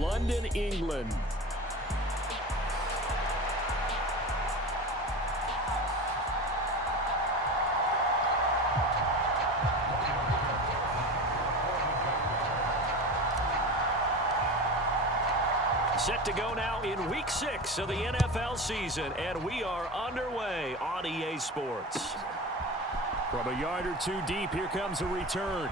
London, England. Set to go now in Week 6 of the NFL season, and we are underway on EA Sports. From a yard or two deep, here comes a return.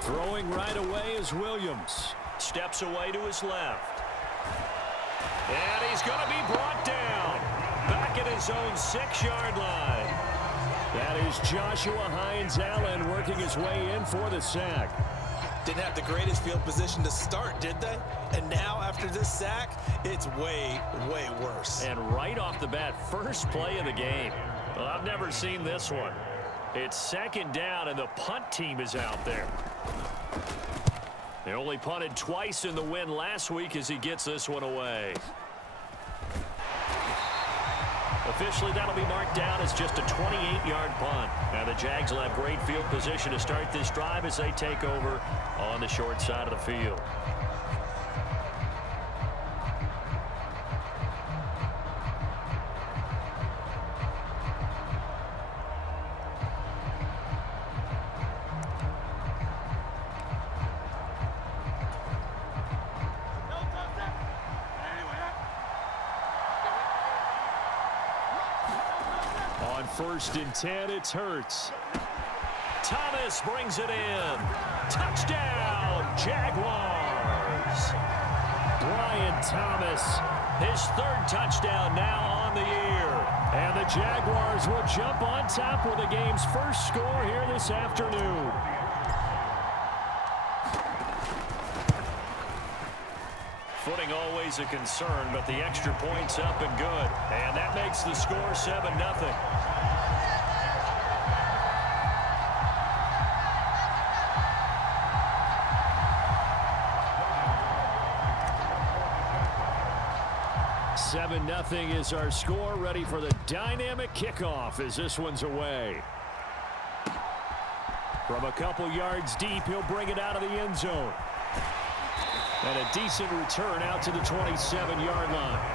Throwing right away is Williams. Steps away to his left. And he's going to be brought down. Back at his own 6-yard line. That is Joshua Hines-Allen working his way in for the sack. Didn't have the greatest field position to start, did they? And now, after this sack, it's way, way worse. And right off the bat, first play of the game. Well, I've never seen this one. It's second down, and the punt team is out there. They only punted twice in the win last week as he gets this one away. Officially, that'll be marked down as just a 28-yard punt. Now the Jags will have great field position to start this drive as they take over on the short side of the field. First and 10, it's Hurts. Thomas brings it in. Touchdown, Jaguars. Brian Thomas. His third touchdown now on the year. And the Jaguars will jump on top with the game's first score here this afternoon. Footing always a concern, but the extra point's up and good. And that makes the score 7-0. Nothing is our score. Ready for the dynamic kickoff as this one's away. From a couple yards deep, he'll bring it out of the end zone. And a decent return out to the 27-yard line.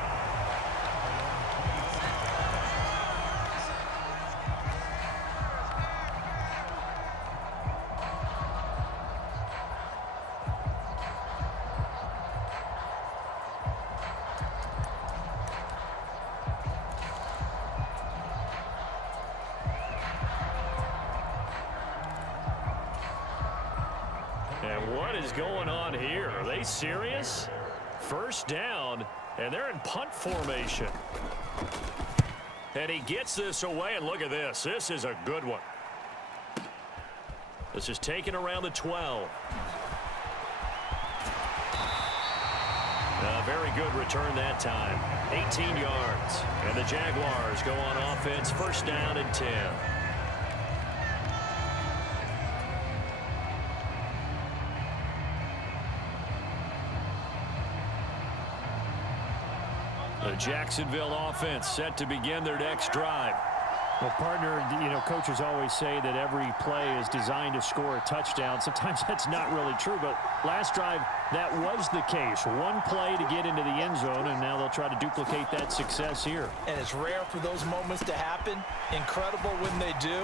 And what is going on here? Are they serious? First down, and they're in punt formation. And he gets this away, and look at this. This is a good one. This is taken around the 12. A very good return that time. 18 yards. And the Jaguars go on offense, first down and 10. The Jacksonville offense set to begin their next drive. Well, partner, coaches always say that every play is designed to score a touchdown. Sometimes that's not really true, but last drive, that was the case. One play to get into the end zone, and now they'll try to duplicate that success here. And it's rare for those moments to happen. Incredible when they do.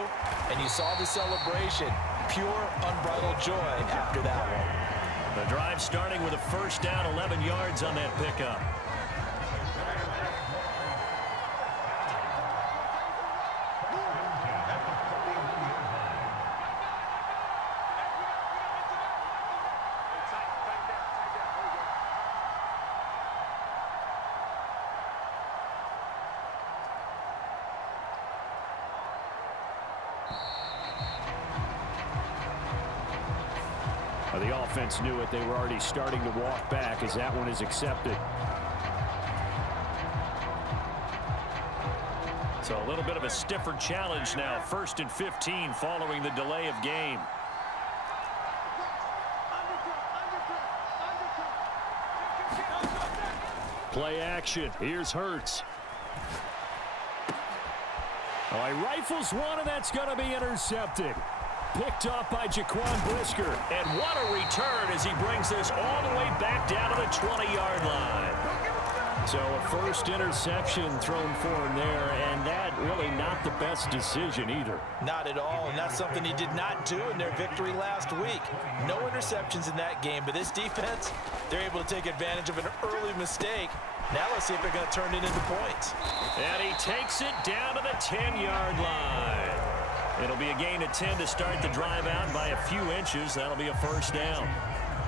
And you saw the celebration. Pure, unbridled joy after that one. The drive starting with a first down, 11 yards on that pickup. The offense knew it. They were already starting to walk back as that one is accepted. So a little bit of a stiffer challenge now. 1st and 15 following the delay of game. Play action. Here's Hurts. Oh, he rifles one, and that's going to be intercepted. Picked off by Jaquan Brisker. And what a return as he brings this all the way back down to the 20-yard line. So a first interception thrown for him there, and that really not the best decision either. Not at all, and that's something he did not do in their victory last week. No interceptions in that game, but this defense, they're able to take advantage of an early mistake. Now let's see if they're going to turn it into points. And he takes it down to the 10-yard line. It'll be a gain of 10 to start the drive out by a few inches. That'll be a first down.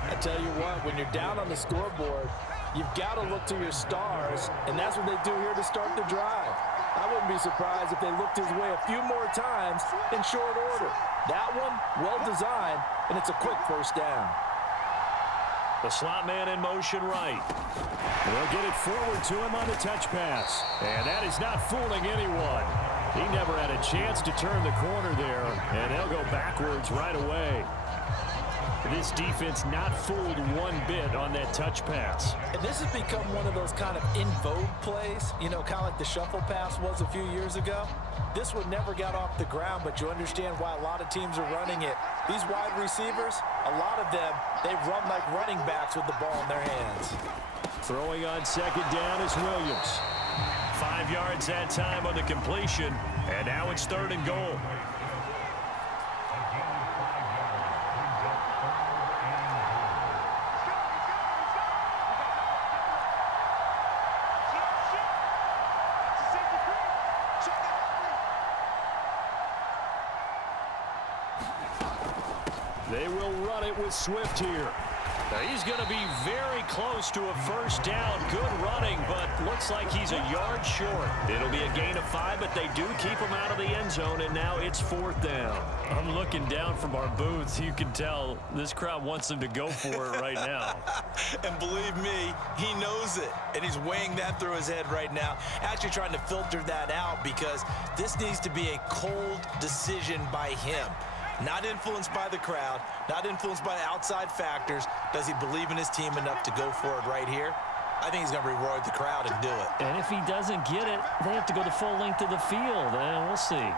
I tell you what, when you're down on the scoreboard, you've got to look to your stars, and that's what they do here to start the drive. I wouldn't be surprised if they looked his way a few more times in short order. That one, well designed, and it's a quick first down. The slot man in motion right. They'll get it forward to him on the touch pass. And that is not fooling anyone. He never had a chance to turn the corner there, and they'll go backwards right away. This defense not fooled one bit on that touch pass. And this has become one of those kind of in vogue plays, you know, kind of like the shuffle pass was a few years ago. This one never got off the ground, but you understand why a lot of teams are running it. These wide receivers, a lot of them, they run like running backs with the ball in their hands. Throwing on second down is Williams. 5 yards that time on the completion, and now it's 3rd and goal. They will run it with Swift here. Now he's going to be very close to a first down. Good running, but looks like he's a yard short. It'll be a gain of 5, but they do keep him out of the end zone, and now it's 4th down. I'm looking down from our booth. You can tell this crowd wants him to go for it right now. And believe me, he knows it, and he's weighing that through his head right now, actually trying to filter that out because this needs to be a cold decision by him. Not influenced by the crowd, not influenced by outside factors. Does he believe in his team enough to go for it right here? I think he's going to reward the crowd and do it. And if he doesn't get it, they have to go the full length of the field, and we'll see.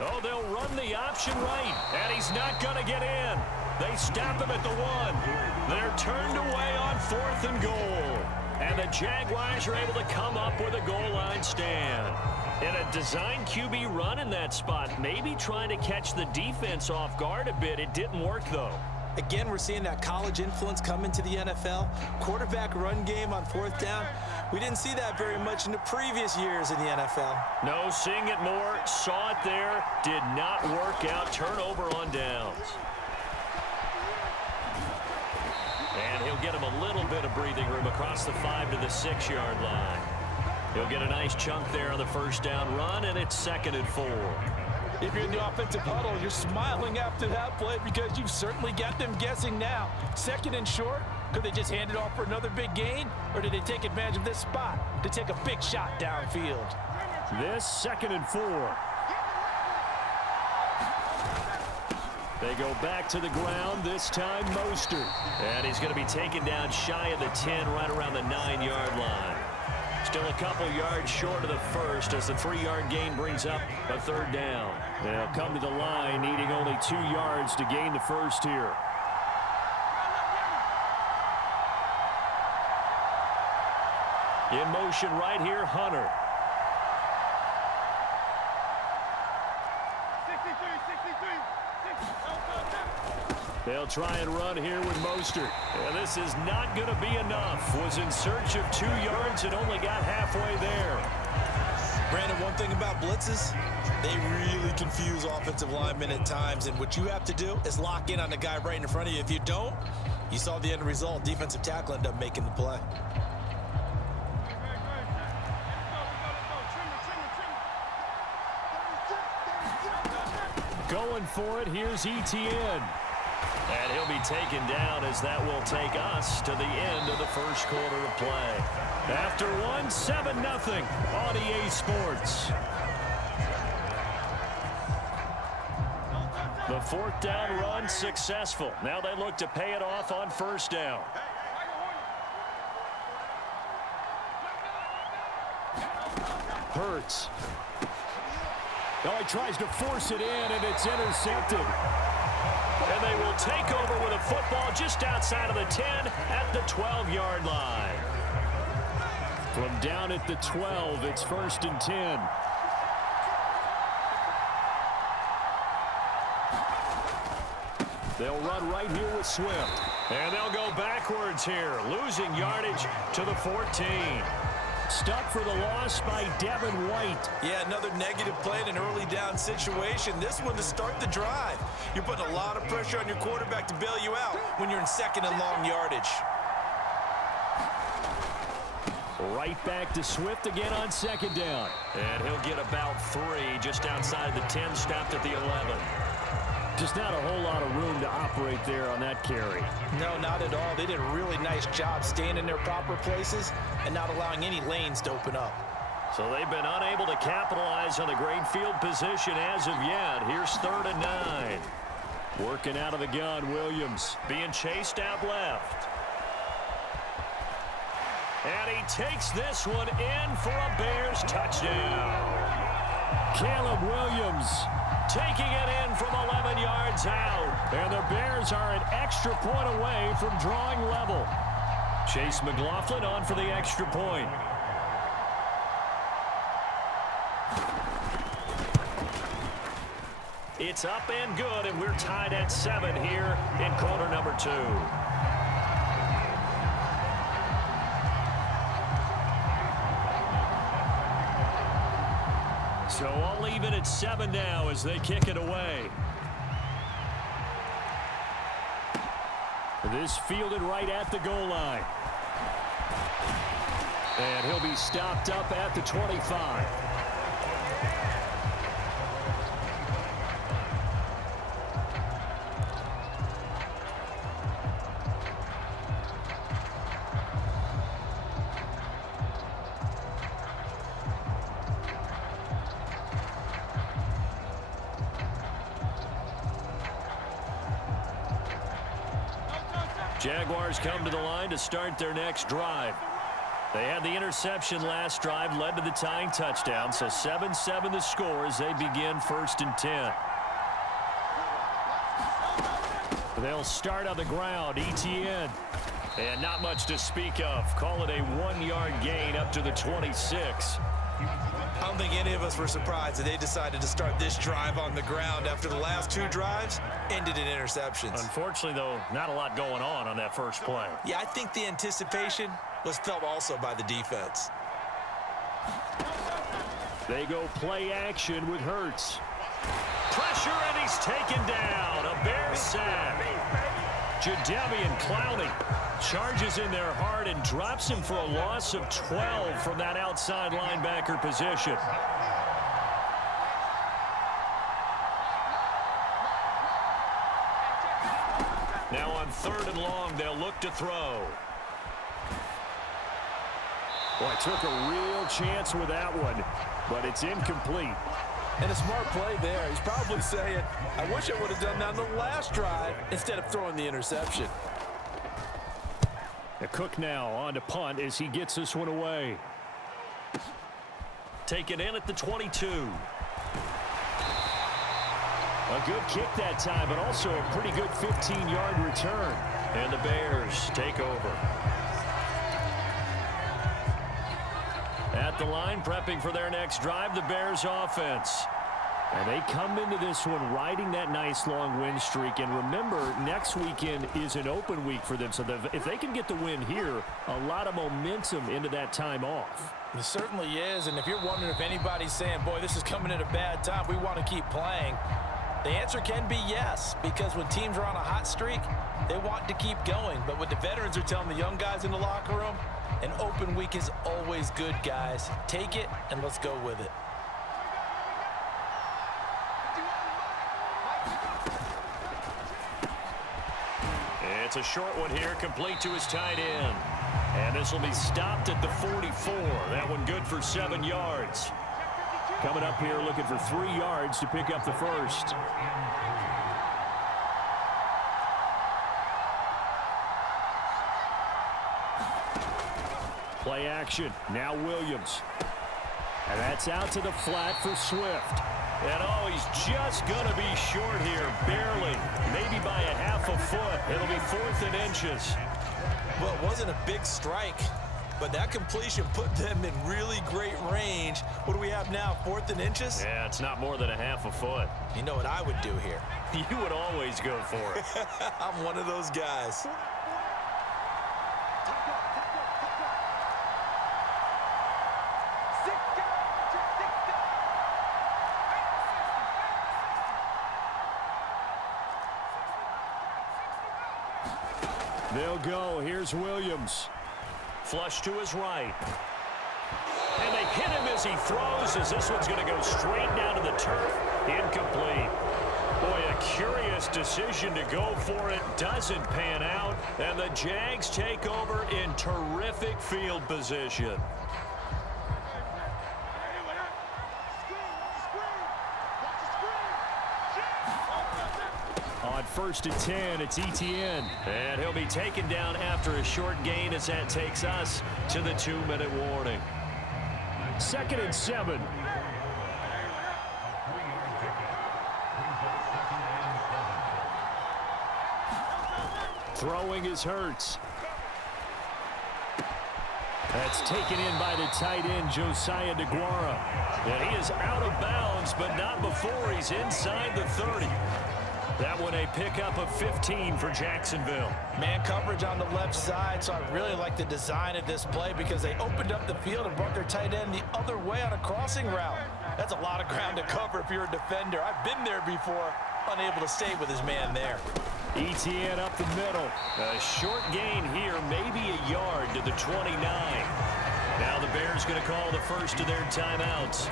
Oh, they'll run the option right, and he's not going to get in. They stop him at the 1. They're turned away on 4th and goal. And the Jaguars are able to come up with a goal line stand. And a design QB run in that spot, maybe trying to catch the defense off guard a bit. It didn't work, though. Again, we're seeing that college influence come into the NFL. Quarterback run game on 4th down. We didn't see that very much in the previous years in the NFL. No, seeing it more, saw it there, did not work out. Turnover on downs. And he'll get him a little bit of breathing room across the 5 to the 6-yard line. He'll get a nice chunk there on the first down run, and it's 2nd and 4. If you're in the offensive huddle, you're smiling after that play because you've certainly got them guessing now. 2nd and short, could they just hand it off for another big gain? Or did they take advantage of this spot to take a big shot downfield? This 2nd and 4. They go back to the ground, this time Mostert. And he's going to be taken down shy of the 10, right around the 9-yard line. Still a couple yards short of the first as the 3-yard gain brings up a 3rd down. They'll come to the line, needing only 2 yards to gain the first here. In motion right here, Hunter. They'll try and run here with Mostert. Yeah, this is not going to be enough. Was in search of 2 yards and only got halfway there. Brandon, one thing about blitzes, they really confuse offensive linemen at times, and what you have to do is lock in on the guy right in front of you. If you don't, you saw the end result. Defensive tackle ended up making the play. Going for it, here's Etienne. And he'll be taken down as that will take us to the end of the first quarter of play. After one, 7-0 on EA Sports. The fourth down run successful. Now they look to pay it off on first down. Hurts. Oh, he tries to force it in, and it's intercepted. And they will take over with a football just outside of the 10 at the 12-yard line. From down at the 12, it's 1st and 10. They'll run right here with Swift. And they'll go backwards here, losing yardage to the 14. Stuck for the loss by Devin White. Yeah, another negative play in an early down situation. This one to start the drive. You're putting a lot of pressure on your quarterback to bail you out when you're in second and long yardage. Right back to Swift again on second down. And he'll get about 3 just outside the 10, stopped at the 11. Just not a whole lot of room to operate there on that carry. No, not at all. They did a really nice job staying in their proper places and not allowing any lanes to open up. So they've been unable to capitalize on the great field position as of yet. Here's 3rd and 9. Working out of the gun, Williams. Being chased out left. And he takes this one in for a Bears touchdown. Caleb Williams taking it in from 11 yards out. And the Bears are an extra point away from drawing level. Chase McLaughlin on for the extra point. It's up and good, and we're tied at 7 here in quarter number 2. So all even at 7 now as they kick it away. This fielded right at the goal line. And he'll be stopped up at the 25. Jaguars come to the line to start their next drive. They had the interception last drive, led to the tying touchdown, so 7-7 the score as they begin 1st and 10. They'll start on the ground, ETN. And not much to speak of. Call it a 1-yard gain up to the 26. I don't think any of us were surprised that they decided to start this drive on the ground after the last 2 drives ended in interceptions. Unfortunately, though, not a lot going on that first play. Yeah, I think the anticipation was felt also by the defense. They go play action with Hurts. Pressure, and he's taken down. A Bears sack. Jadeveon Clowney charges in there hard and drops him for a loss of 12 from that outside linebacker position. Now on 3rd and long, they'll look to throw. Boy, took a real chance with that one, but it's incomplete. And a smart play there. He's probably saying, I wish I would have done that on the last drive instead of throwing the interception. Cook now on to punt as he gets this one away. Take it in at the 22. A good kick that time, but also a pretty good 15-yard return. And the Bears take over. At the line, prepping for their next drive, the Bears offense. And they come into this one riding that nice long win streak. And remember, next weekend is an open week for them. So if they can get the win here, a lot of momentum into that time off. It certainly is. And if you're wondering if anybody's saying, boy, this is coming at a bad time, we want to keep playing, the answer can be yes. Because when teams are on a hot streak, they want to keep going. But what the veterans are telling the young guys in the locker room, an open week is always good, guys. Take it, and let's go with it. Gets a short one here, complete to his tight end. And this will be stopped at the 44. That one good for 7 yards. Coming up here looking for 3 yards to pick up the first. Play action. Now Williams. And that's out to the flat for Swift. And oh, he's just going to be short here, barely. Maybe by a half a foot. It'll be 4th and inches. Well, it wasn't a big strike, but that completion put them in really great range. What do we have now, 4th and inches? Yeah, it's not more than a half a foot. You know what I would do here? You would always go for it. I'm one of those guys. They'll go. Here's Williams. Flush to his right. And they hit him as he throws, as this one's going to go straight down to the turf. Incomplete. Boy, a curious decision to go for it. Doesn't pan out. And the Jags take over in terrific field position. On 1st and 10, it's ETN. And he'll be taken down after a short gain as that takes us to the 2-minute warning. 2nd and 7. Throwing is Hurts. That's taken in by the tight end, Josiah DeGuara. And he is out of bounds, but not before he's inside the 30. That one a pickup of 15 for Jacksonville. Man coverage on the left side, so I really like the design of this play because they opened up the field and brought their tight end the other way on a crossing route. That's a lot of ground to cover if you're a defender. I've been there before, unable to stay with his man there. ETN up the middle. A short gain here, maybe a yard to the 29. Now the Bears going to call the first of their timeouts.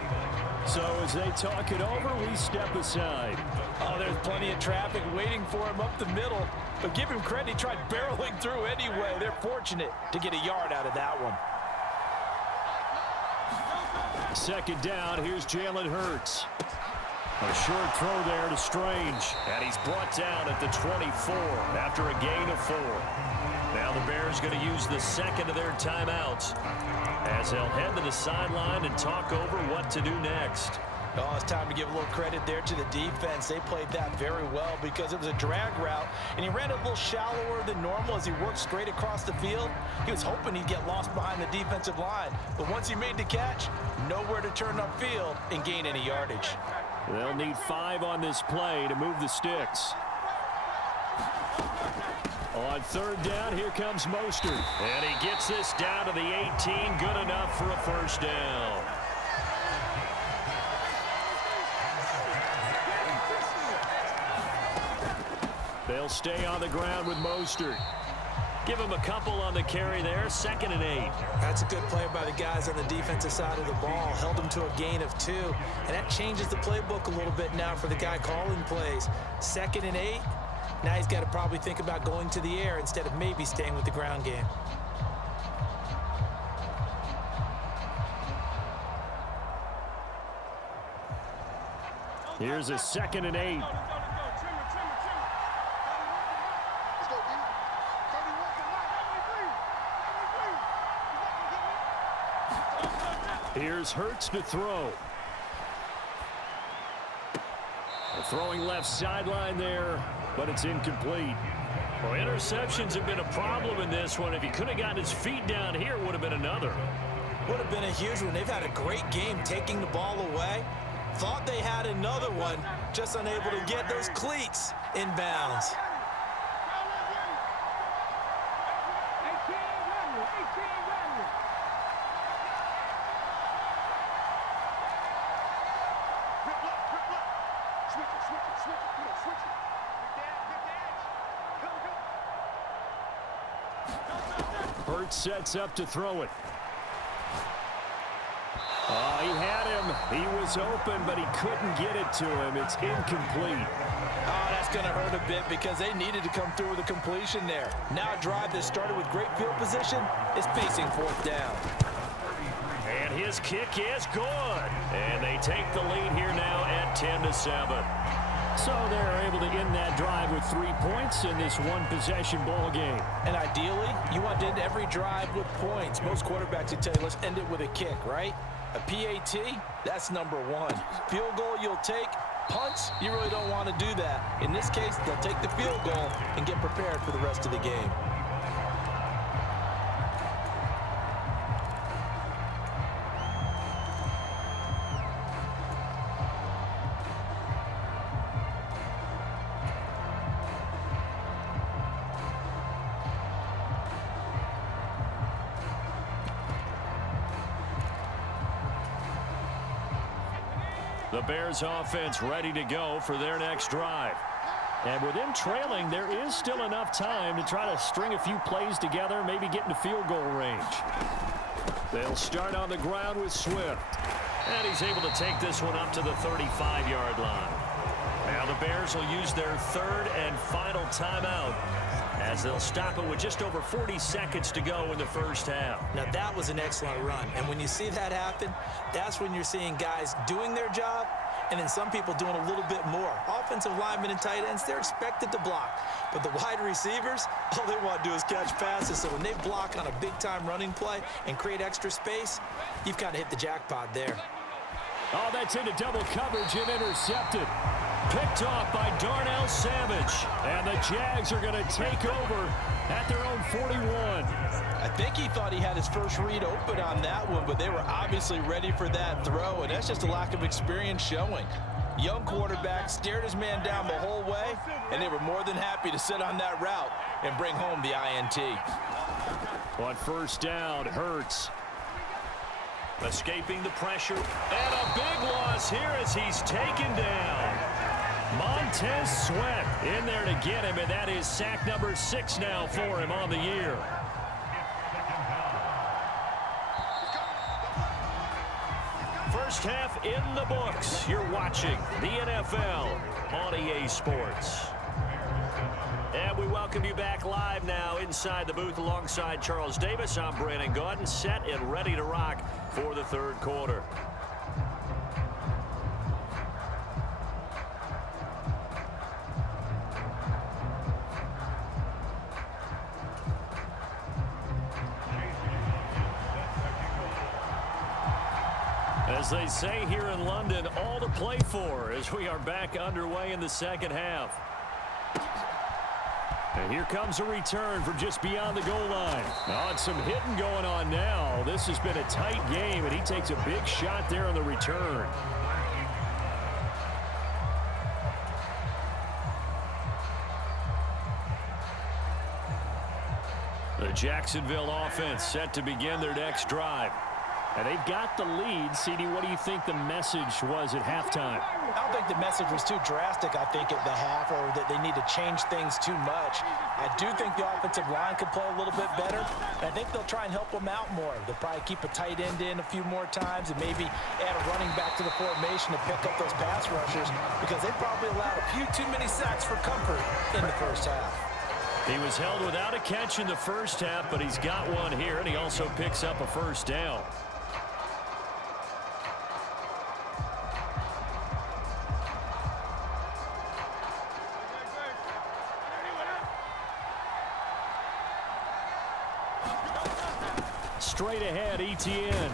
So as they talk it over, we step aside. Oh, there's plenty of traffic waiting for him up the middle. But give him credit, he tried barreling through anyway. They're fortunate to get a yard out of that one. 2nd down, here's Jalen Hurts. A short throw there to Strange. And he's brought down at the 24 after a gain of 4. Now the Bears going to use the second of their timeouts as they'll head to the sideline and talk over what to do next. Oh, it's time to give a little credit there to the defense. They played that very well because it was a drag route, and he ran a little shallower than normal as he worked straight across the field. He was hoping he'd get lost behind the defensive line, but once he made the catch, nowhere to turn upfield and gain any yardage. They'll need 5 on this play to move the sticks. On 3rd down, here comes Mostert. And he gets this down to the 18, good enough for a first down. They'll stay on the ground with Mostert. Give him a couple on the carry there, 2nd and 8. That's a good play by the guys on the defensive side of the ball. Held them to a gain of 2. And that changes the playbook a little bit now for the guy calling plays. 2nd and 8. Now he's got to probably think about going to the air instead of maybe staying with the ground game. Here's a 2nd and 8. Here's Hurts to throw. Throwing left sideline there, but it's incomplete. Well, interceptions have been a problem in this one. If he could have gotten his feet down here, would have been another. Would have been a huge one. They've had a great game taking the ball away. Thought they had another one, just unable to get those cleats in bounds. Hurts sets up to throw it. Oh, he had him. He was open, but he couldn't get it to him. It's incomplete. Oh, that's going to hurt a bit because they needed to come through with a completion there. Now a drive that started with great field position is facing fourth down. And his kick is good. And they take the lead here now at 10-7. So they're able to end that drive with 3 points in this one-possession ball game. And ideally, you want to end every drive with points. Most quarterbacks would tell you, let's end it with a kick, right? A PAT, that's number one. Field goal you'll take. Punts, you really don't want to do that. In this case, they'll take the field goal and get prepared for the rest of the game. The Bears offense ready to go for their next drive. And with them trailing, there is still enough time to try to string a few plays together, maybe get into field goal range. They'll start on the ground with Swift. And he's able to take this one up to the 35-yard line. Now the Bears will use their third and final timeout as they'll stop it with just over 40 seconds to go in the first half. Now that was an excellent run. And when you see that happen, that's when you're seeing guys doing their job and then some people doing a little bit more. Offensive linemen and tight ends, they're expected to block. But the wide receivers, all they want to do is catch passes. So when they block on a big-time running play and create extra space, you've kind of hit the jackpot there. Oh, that's into double coverage and intercepted. Picked off by Darnell Savage. And the Jags are going to take over at their own 41. I think he thought he had his first read open on that one, but they were obviously ready for that throw, and that's just a lack of experience showing. Young quarterback stared his man down the whole way, and they were more than happy to sit on that route and bring home the INT. On first down, Hurts. Escaping the pressure, and a big loss here as he's taken down. Montez Sweat in there to get him, and that is sack number 6 now for him on the year. First half in the books. You're watching the NFL on EA Sports. And we welcome you back live now inside the booth alongside Charles Davis. I'm Brandon Gaudin, set and ready to rock for the third quarter. As they say here in London, all to play for as we are back underway in the second half. And here comes a return from just beyond the goal line. Oh, and some hitting going on now. This has been a tight game, and he takes a big shot there on the return. The Jacksonville offense set to begin their next drive. And they've got the lead. CD, what do you think the message was at halftime? I don't think the message was too drastic, I think, at the half, or that they need to change things too much. I do think the offensive line could play a little bit better. And I think they'll try and help them out more. They'll probably keep a tight end in a few more times and maybe add a running back to the formation to pick up those pass rushers because they probably allowed a few too many sacks for comfort in the first half. He was held without a catch in the first half, but he's got one here, and he also picks up a first down. Straight ahead, Etienne.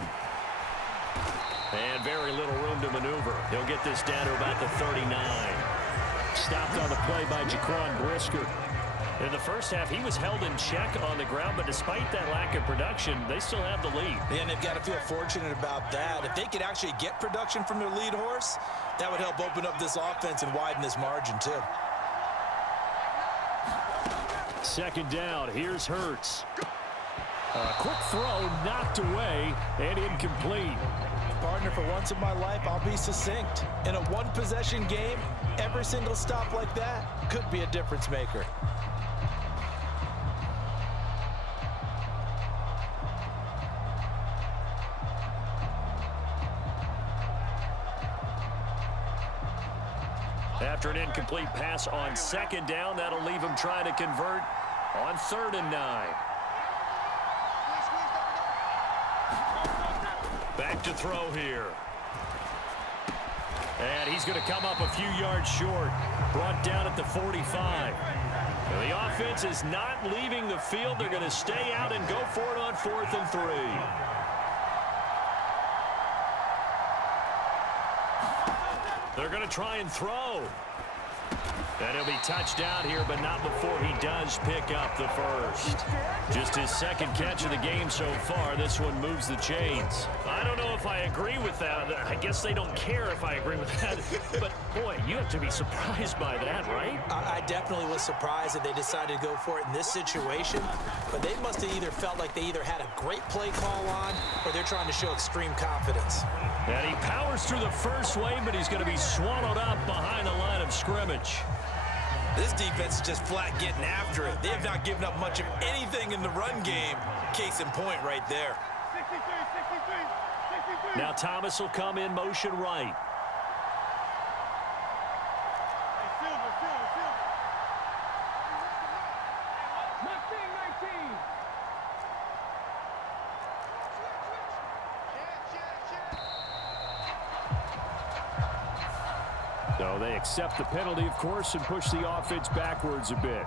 And very little room to maneuver. He'll get this down to about the 39. Stopped on the play by Jaquan Brisker. In the first half, he was held in check on the ground, but despite that lack of production, they still have the lead. And they've got to feel fortunate about that. If they could actually get production from their lead horse, that would help open up this offense and widen this margin, too. Second down, here's Hurts. A quick throw knocked away and incomplete. Partner, for once in my life, I'll be succinct. In a one-possession game, every single stop like that could be a difference maker. After an incomplete pass on second down, that'll leave him trying to convert on 3rd and 9. Back to throw here. And he's going to come up a few yards short. Brought down at the 45. Now the offense is not leaving the field. They're going to stay out and go for it on 4th and 3. They're going to try and throw. And he'll be touched down here, but not before he does pick up the first. Just his second catch of the game so far. This one moves the chains. I don't know if I agree with that. I guess they don't care if I agree with that. But, boy, you have to be surprised by that, right? I definitely was surprised that they decided to go for it in this situation. But they must have either felt like they either had a great play call on or they're trying to show extreme confidence. And he powers through the first wave, but he's going to be swallowed up behind the line of scrimmage. This defense is just flat getting after it. They have not given up much of anything in the run game. Case in point right there. 63. Now Thomas will come in motion right. So they accept the penalty, of course, and push the offense backwards a bit.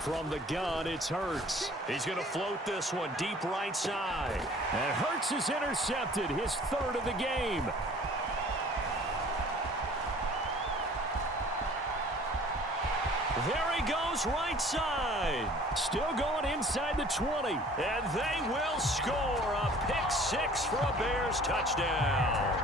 From the gun, it's Hurts. He's going to float this one deep right side. And Hurts is intercepted, his 3rd of the game. There he goes right side. Still going inside the 20. And they will score a pick 6 for a Bears touchdown.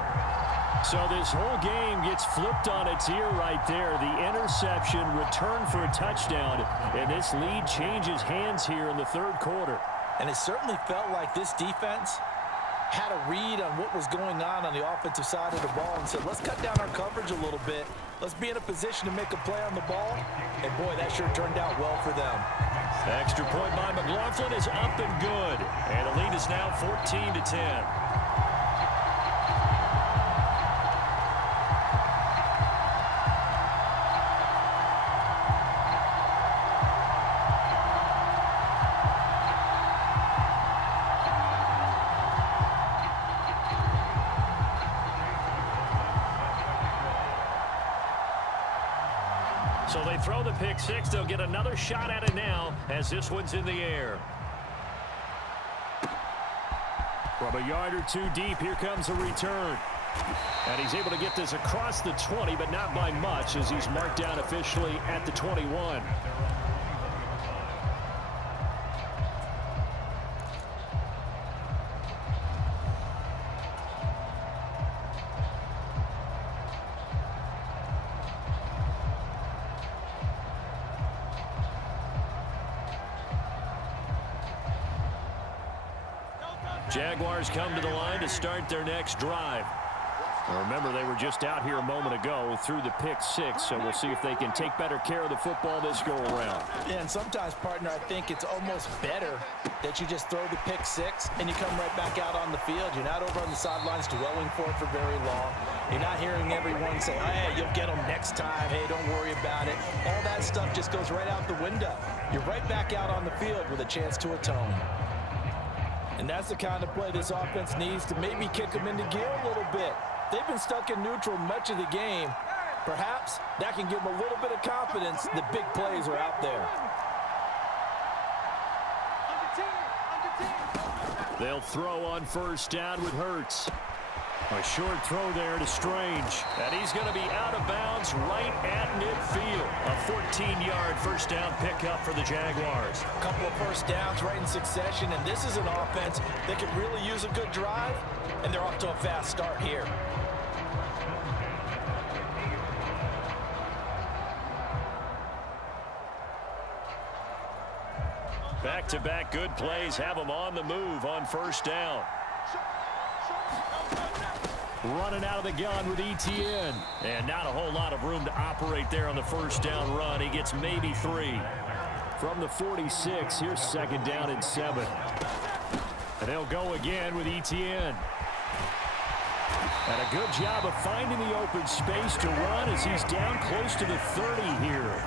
So this whole game gets flipped on its ear right there. The interception, return for a touchdown, and this lead changes hands here in the 3rd quarter. And it certainly felt like this defense had a read on what was going on the offensive side of the ball and said, let's cut down our coverage a little bit. Let's be in a position to make a play on the ball. And, boy, that sure turned out well for them. Extra point by McLaughlin is up and good. And the lead is now 14-10. So they throw the pick 6. They'll get another shot at it now as this one's in the air. From a yard or two deep, here comes a return. And he's able to get this across the 20, but not by much as he's marked down officially at the 21. Jaguars come to the line to start their next drive. Now remember, they were just out here a moment ago through the pick 6, so we'll see if they can take better care of the football this go-around. Yeah, and sometimes, partner, I think it's almost better that you just throw the pick 6 and you come right back out on the field. You're not over on the sidelines dwelling for it for very long. You're not hearing everyone say, hey, you'll get them next time. Hey, don't worry about it. All that stuff just goes right out the window. You're right back out on the field with a chance to atone. And that's the kind of play this offense needs to maybe kick them into gear a little bit. They've been stuck in neutral much of the game. Perhaps that can give them a little bit of confidence that big plays are out there. They'll throw on 1st down with Hurts. A short throw there to Strange. And he's going to be out of bounds right at midfield. A 14-yard 1st down pickup for the Jaguars. A couple of 1st downs right in succession, and this is an offense that could really use a good drive, and they're off to a fast start here. Back-to-back good plays have them on the move on first down. Running out of the gun with ETN. And not a whole lot of room to operate there on the first down run. He gets maybe 3. From the 46, here's second down and 7. And they'll go again with ETN. And a good job of finding the open space to run as he's down close to the 30 here.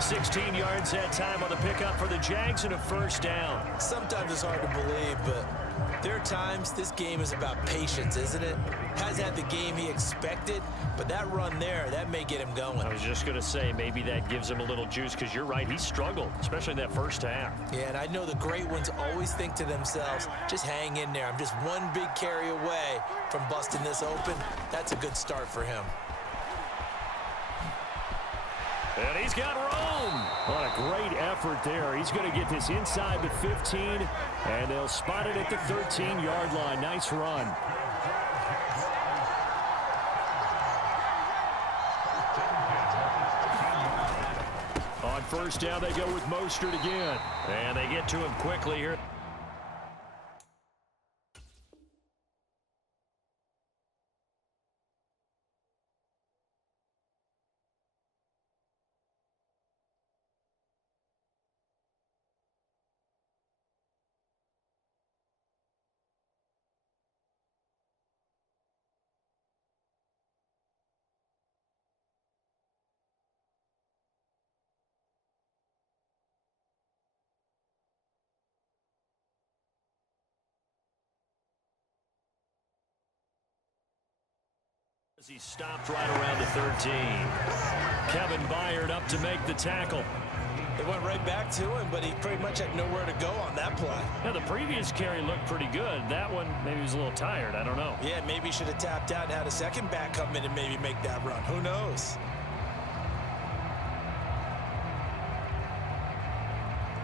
16 yards that time on the pickup for the Jags and a first down. Sometimes it's hard to believe, but there are times this game is about patience, isn't it? Hasn't had the game he expected, but that run there, that may get him going. I was just going to say, maybe that gives him a little juice, because you're right, he struggled, especially in that first half. Yeah, and I know the great ones always think to themselves, just hang in there. I'm just one big carry away from busting this open. That's a good start for him. And he's got room. What a great effort there. He's going to get this inside the 15, and they'll spot it at the 13-yard line. Nice run. On first down, they go with Mostert again. And they get to him quickly here. He stopped right around the 13. Kevin Byard up to make the tackle. They went right back to him, but he pretty much had nowhere to go on that play. Yeah, the previous carry looked pretty good. That one, maybe he was a little tired. I don't know. Yeah, maybe he should have tapped out and had a second back come in and maybe make that run. Who knows?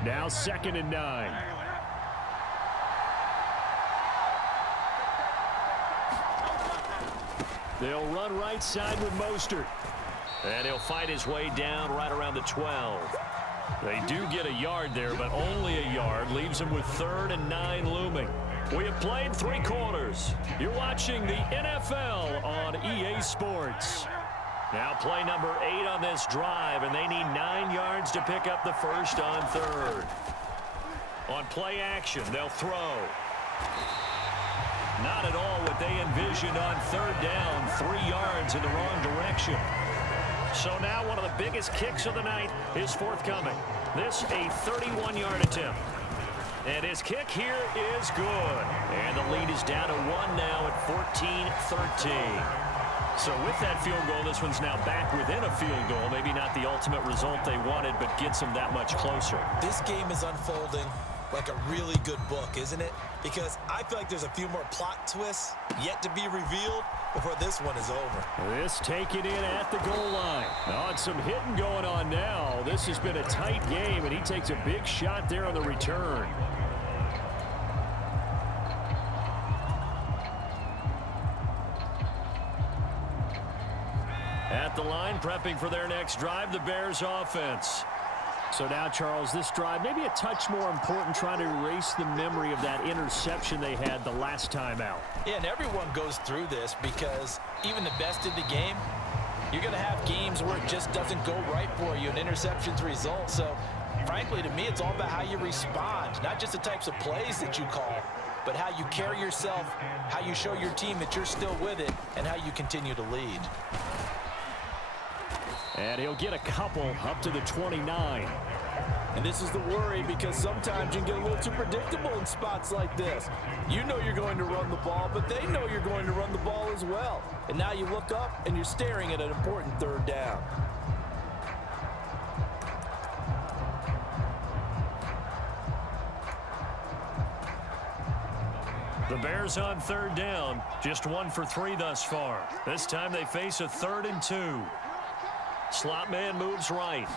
Now 2nd and 9. They'll run right side with Mostert. And he'll fight his way down right around the 12. They do get a yard there, but only a yard. Leaves him with 3rd and 9 looming. We have played 3 quarters. You're watching the NFL on EA Sports. Now play number 8 on this drive, and they need 9 yards to pick up the first on 3rd. On play action, they'll throw. Not at all what they envisioned on 3rd down. 3 yards in the wrong direction. So now one of the biggest kicks of the night is forthcoming. This a 31-yard attempt. And his kick here is good. And the lead is down to 1 now at 14-13. So with that field goal, this one's now back within a field goal. Maybe not the ultimate result they wanted, but gets them that much closer. This game is unfolding like a really good book, isn't it? Because I feel like there's a few more plot twists yet to be revealed before this one is over. This taken in at the goal line. On some hitting going on now. This has been a tight game, and he takes a big shot there on the return. At the line, prepping for their next drive, the Bears offense. So now, Charles, this drive maybe a touch more important, trying to erase the memory of that interception they had the last time out. Yeah, and everyone goes through this because even the best of the game, you're going to have games where it just doesn't go right for you, and interceptions result. So, frankly, to me, it's all about how you respond, not just the types of plays that you call, but how you carry yourself, how you show your team that you're still with it, and how you continue to lead. And he'll get a couple up to the 29. And this is the worry, because sometimes you can get a little too predictable in spots like this. You know you're going to run the ball, but they know you're going to run the ball as well. And now you look up and you're staring at an important 3rd down. The Bears on 3rd down, just 1 for 3 thus far. This time they face a 3rd and 2. Slot man moves right.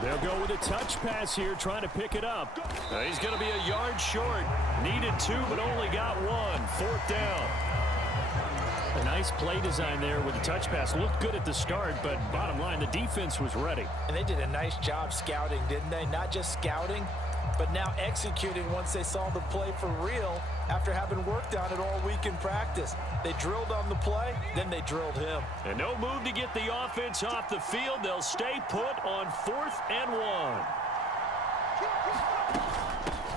They'll go with a touch pass here, trying to pick it up. He's going to be a yard short. Needed 2, but only got 1. 4th down. A nice play design there with the touch pass. Looked good at the start, but bottom line, the defense was ready. And they did a nice job scouting, didn't they? Not just scouting, but now executing once they saw the play for real after having worked on it all week in practice. They drilled on the play, then they drilled him. And no move to get the offense off the field. They'll stay put on 4th and 1.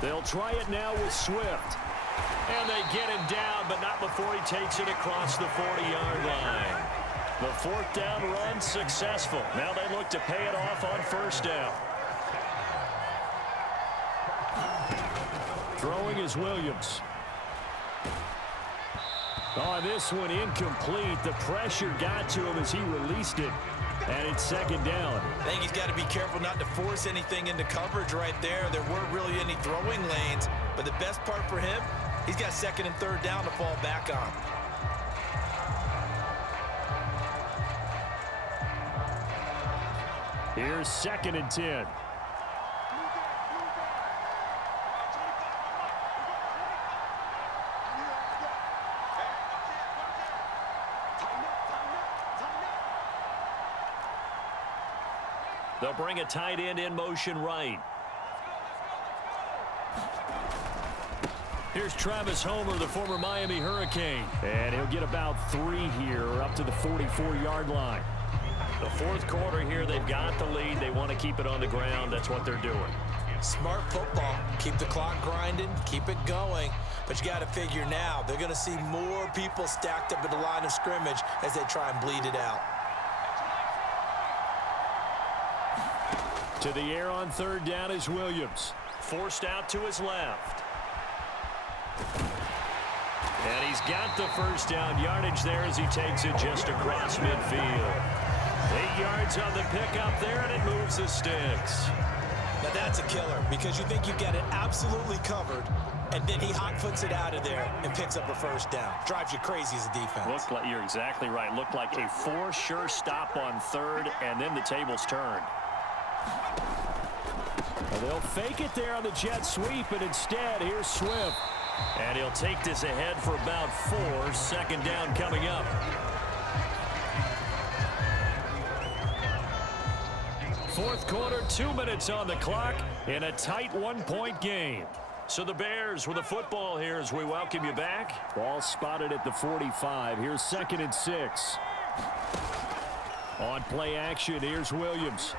They'll try it now with Swift. And they get him down, but not before he takes it across the 40-yard line. The 4th down run successful. Now they look to pay it off on 1st down. Throwing is Williams. Oh, this one incomplete. The pressure got to him as he released it. And it's 2nd down. I think he's got to be careful not to force anything into coverage right there. There weren't really any throwing lanes. But the best part for him, he's got 2nd and 3rd down to fall back on. Here's 2nd and 10. They'll bring a tight end in motion right. Here's Travis Homer, the former Miami Hurricane. And he'll get about 3 here, up to the 44-yard line. The 4th quarter here, they've got the lead. They want to keep it on the ground. That's what they're doing. Smart football. Keep the clock grinding, keep it going. But you got to figure now, they're going to see more people stacked up at the line of scrimmage as they try and bleed it out. To the air on 3rd down is Williams. Forced out to his left. And he's got the 1st down yardage there as he takes it just across midfield. 8 yards on the pickup there, and it moves the sticks. Now that's a killer because you think you've got it absolutely covered, and then he hot-foots it out of there and picks up a 1st down. Drives you crazy as a defense. Looked like, you're exactly right. Looked like a 4 sure stop on 3rd, and then the tables turned. Well, they'll fake it there on the jet sweep, and instead, here's Swift. And he'll take this ahead for about 4. 2nd down coming up. 4th quarter, 2 minutes on the clock in a tight 1-point game. So the Bears with the football here as we welcome you back. Ball spotted at the 45. Here's 2nd and 6. On play action, here's Williams.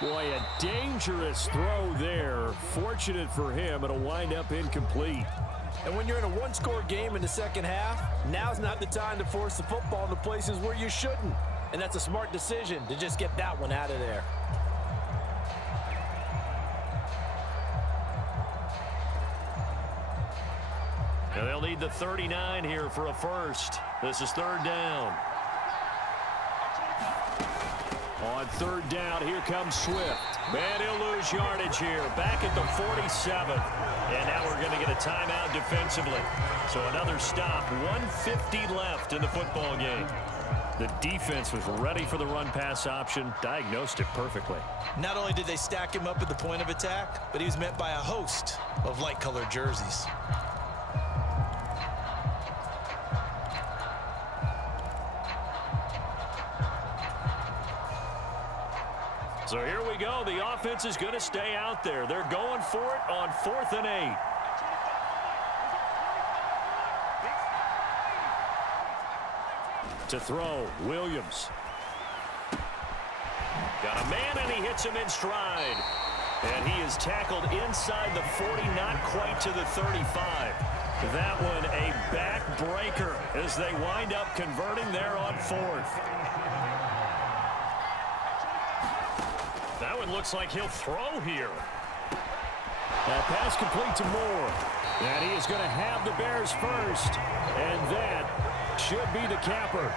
Boy, a dangerous throw there. Fortunate for him, it'll wind up incomplete. And when you're in a 1-score game in the 2nd half, now's not the time to force the football into places where you shouldn't. And that's a smart decision to just get that one out of there. And they'll need the 39 here for a 1st. This is 3rd down. On 3rd down, here comes Swift. And he'll lose yardage here. Back at the 47. And now we're going to get a timeout defensively. So another stop. 1:50 left in the football game. The defense was ready for the run-pass option, diagnosed it perfectly. Not only did they stack him up at the point of attack, but he was met by a host of light-colored jerseys. So here we go. The offense is going to stay out there. They're going for it on 4th and 8. To throw, Williams. Got a man, and he hits him in stride. And he is tackled inside the 40, not quite to the 35. That one a backbreaker as they wind up converting there on 4th. That one looks like he'll throw here. That pass complete to Moore. And he is going to have the Bears first. And that should be the capper.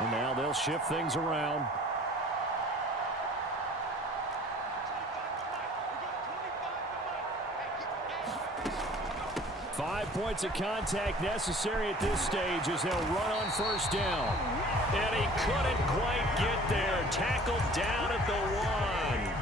And now they'll shift things around. Points of contact necessary at this stage as they'll run on 1st down. And he couldn't quite get there. Tackled down at the 1.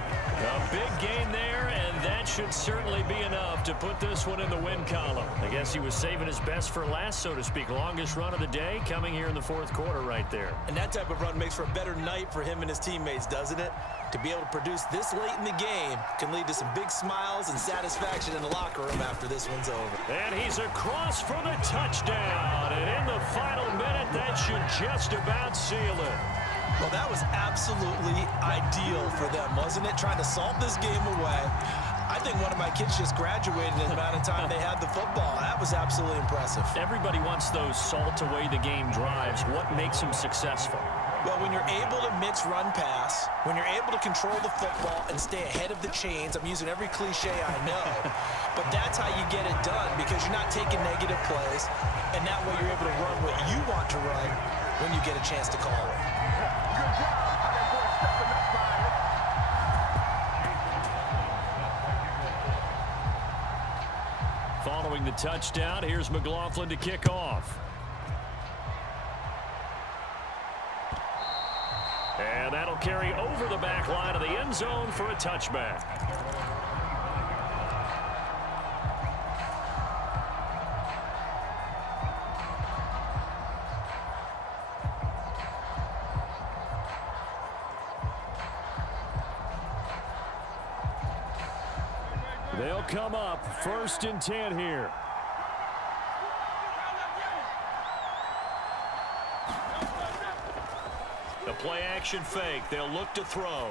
A big gain there, and that should certainly be enough enough to put this one in the win column. I guess he was saving his best for last, so to speak. Longest run of the day coming here in the fourth quarter right there. And that type of run makes for a better night for him and his teammates, doesn't it? To be able to produce this late in the game can lead to some big smiles and satisfaction in the locker room after this one's over. And he's across for the touchdown. And in the final minute, that should just about seal it. Well, that was absolutely ideal for them, wasn't it? Trying to salt this game away. I think one of my kids just graduated in the amount of time they had the football. That was absolutely impressive. Everybody wants those salt-away-the-game drives. What makes them successful? Well, when you're able to mix run-pass, when you're able to control the football and stay ahead of the chains, I'm using every cliche I know, but that's how you get it done because you're not taking negative plays, and that way you're able to run what you want to run when you get a chance to call it. Good job. How that boy stepping up by it. Following the touchdown, here's McLaughlin to kick off. And that'll carry over the back line of the end zone for a touchback. They'll come up 1st and 10 here. The play action fake. They'll look to throw.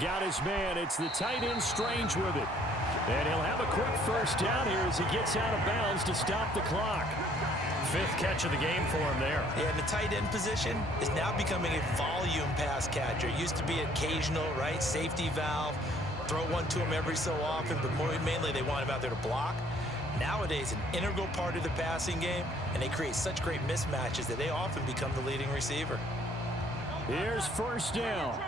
Got his man. It's the tight end Strange with it. And he'll have a quick first down here as he gets out of bounds to stop the clock. 5th catch of the game for him there. Yeah, and the tight end position is now becoming a volume pass catcher. It used to be occasional, right? Safety valve. Throw one to him every so often, but mainly they want him out there to block. Nowadays, an integral part of the passing game, and they create such great mismatches that they often become the leading receiver. Here's 1st down.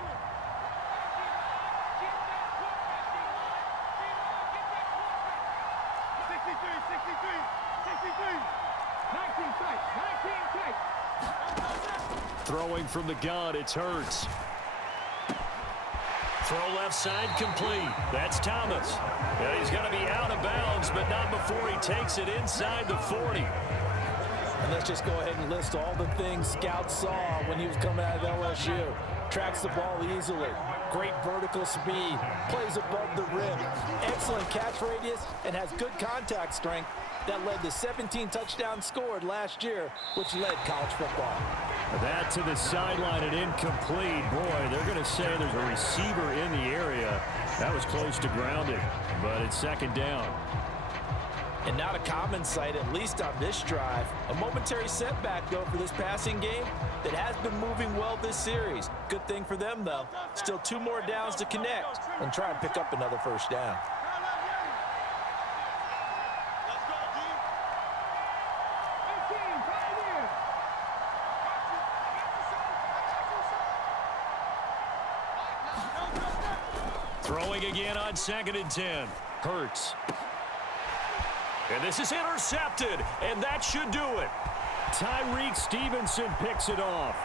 Throwing from the gun, it's Hurts. Throw left side complete. That's Thomas. And he's going to be out of bounds, but not before he takes it inside the 40. And let's just go ahead and list all the things Scout saw when he was coming out of LSU. Tracks the ball easily. Great vertical speed. Plays above the rim. Excellent catch radius and has good contact strength that led to 17 touchdowns scored last year, which led college football. That to the sideline and incomplete. Boy, they're going to say there's a receiver in the area. That was close to grounded, but it's 2nd down. And not a common sight, at least on this drive. A momentary setback, though, for this passing game that has been moving well this series. Good thing for them, though. Still 2 more downs to connect and try and pick up another 1st down. Throwing again on 2nd and 10. Hurts. And this is intercepted, and that should do it. Tyreek Stevenson picks it off.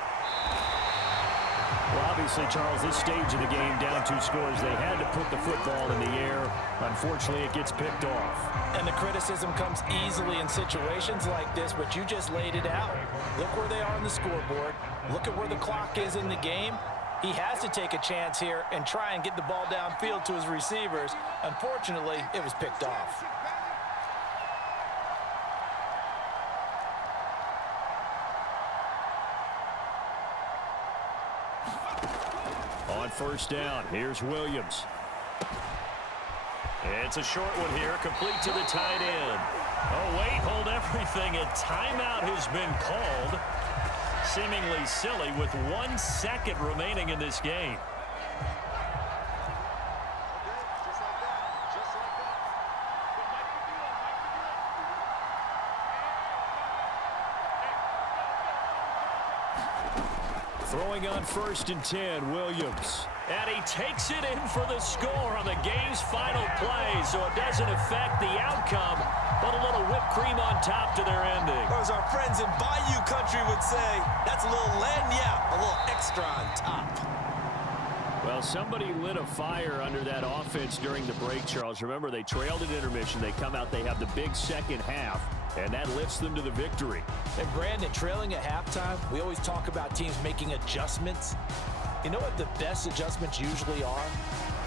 Well, obviously, Charles, this stage of the game, down 2 scores, they had to put the football in the air. Unfortunately, it gets picked off. And the criticism comes easily in situations like this, but you just laid it out. Look where they are on the scoreboard. Look at where the clock is in the game. He has to take a chance here and try and get the ball downfield to his receivers. Unfortunately, it was picked off. On 1st down, here's Williams. It's a short one here, complete to the tight end. Oh, wait, hold everything. A timeout has been called. Seemingly silly with 1 second remaining in this game. Throwing on 1st and 10, Williams. And he takes it in for the score on the game's final play, so it doesn't affect the outcome, but a little whipped cream on top to their ending. Or as our friends in Bayou Country would say, that's a little lagniappe, a little extra on top. Well, somebody lit a fire under that offense during the break, Charles. Remember, they trailed at intermission. They come out, they have the big second half, and that lifts them to the victory. And Brandon, trailing at halftime, we always talk about teams making adjustments. You know what the best adjustments usually are?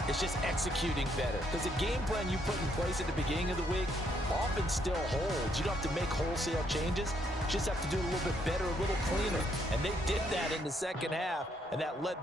It's just executing better. Because the game plan you put in place at the beginning of the week often still holds. You don't have to make wholesale changes. You just have to do it a little bit better, a little cleaner. And they did that in the second half, and that led